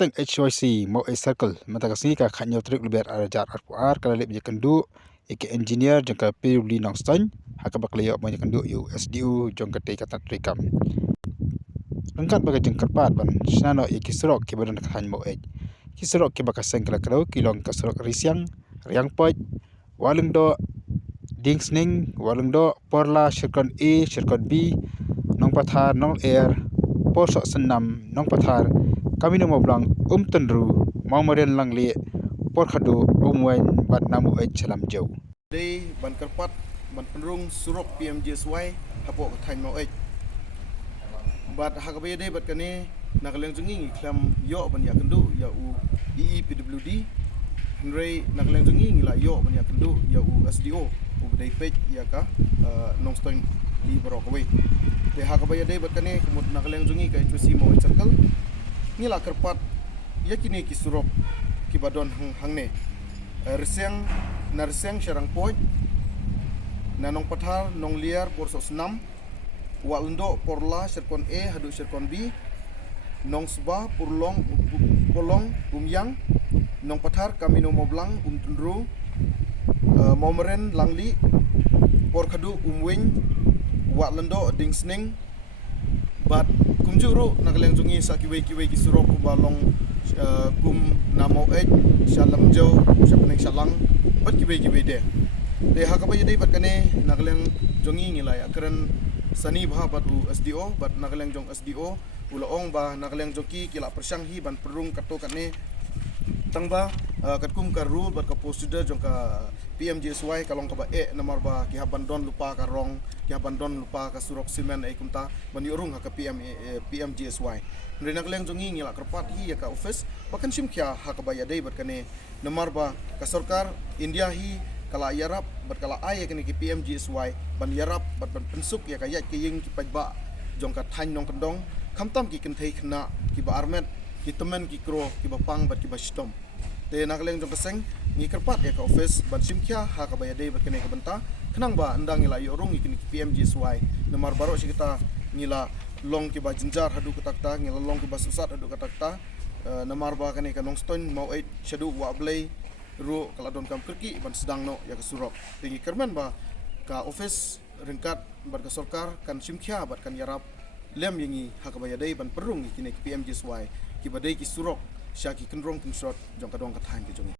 Kaseng HYC mau circle mata kasih ka khanyo trik luber arajar arpuar kala lep je kendu ke engineer jangka PWD Nongstoin hakabak leyo banyak kendu USDU jangka te kata trikam rengkat bagai jengkerpat ban snano kisrok ke badan khan mau kisrok ke bakaseng kala kalo kilong kasrok risyang riang poj walengdo dingsning walengdo porla shirkon A shirkon B nong pathar nong air posok senam nong pathar kami nama belang tenru mau merian lang li por khadu umwen bat namu chalam jauh. Day ban kerpat ban penrung surok PMJSY hapo kathain mau bat hakabe day bat kane nakaleng jungi klam yo ban ya kendu ya u EEPWD Henry nakaleng jungi ngila yo ban ya kendu ya u SDO u day page ya ka Nongstoin di Barokawe de hakabe day bat kane kumut nakaleng jungi ka HYC mau circle ngila kerpat yakini kisurok kibadon hangne reseng narseng syarang poj nanong pathar nong liar porsok senam walendo porla serkon A hadu serkon B nong sba purlong polong umyang nong pathar kamino moblang tundru momeren langli por khadu umwing walendo dingsning bat kumjuru nakaleng jungi sakiwe kisurok kubalong kum namo shalam jau shapeneng shalang bat kiwe de hakaba yedai bat kane nakaleng jongi ngilai akran sani bha bat u SDO bat nakaleng jong SDO ulaong ba nakaleng joki kila persang hi ban perung kato kane tangba katkum ka rule bat ka procedure jong ka PMJSY kalong ka ba namar ba ki habandon lupa ka rong ki habandon lupa ka surok simen kumta ban yorung ka PMJSY ndre nakaleng jongi ngila kerpat hi ya ka office bakan simkya hakaba yadai bat kane namar ba ka sarkar India hi kala yarap bat kala ay kane ki PMJSY ban yarap bat ban pensuk ya ka yat ki ying ki pajba jong ka thain nong kendong khamtam ki kenthei khna ki ba armet ki temen ki kro ki ba pang bat ki ba stom de nakaleng jong kaseng ngi kerpat ya ka office ban simkya ha ka bayade bat kene ka benta kenang ba endang ngila yorong ki PMJSY namar baro si kita ngila long ki ba jenjar hadu katakta ngila long ki ba susat hadu katakta namar ba kane ka Nongstoin mau shadu wa blay ru kala don kam kerki ban sedang no ya ka surok tingi kerman ba ka office ringkat bat ka sarkar kan simkya bat kan yarap lem yangi hakabayadai ban perung kini PMJSY ki badai ki surok syaki kendrong kinshot jong kadong kathan ki jongi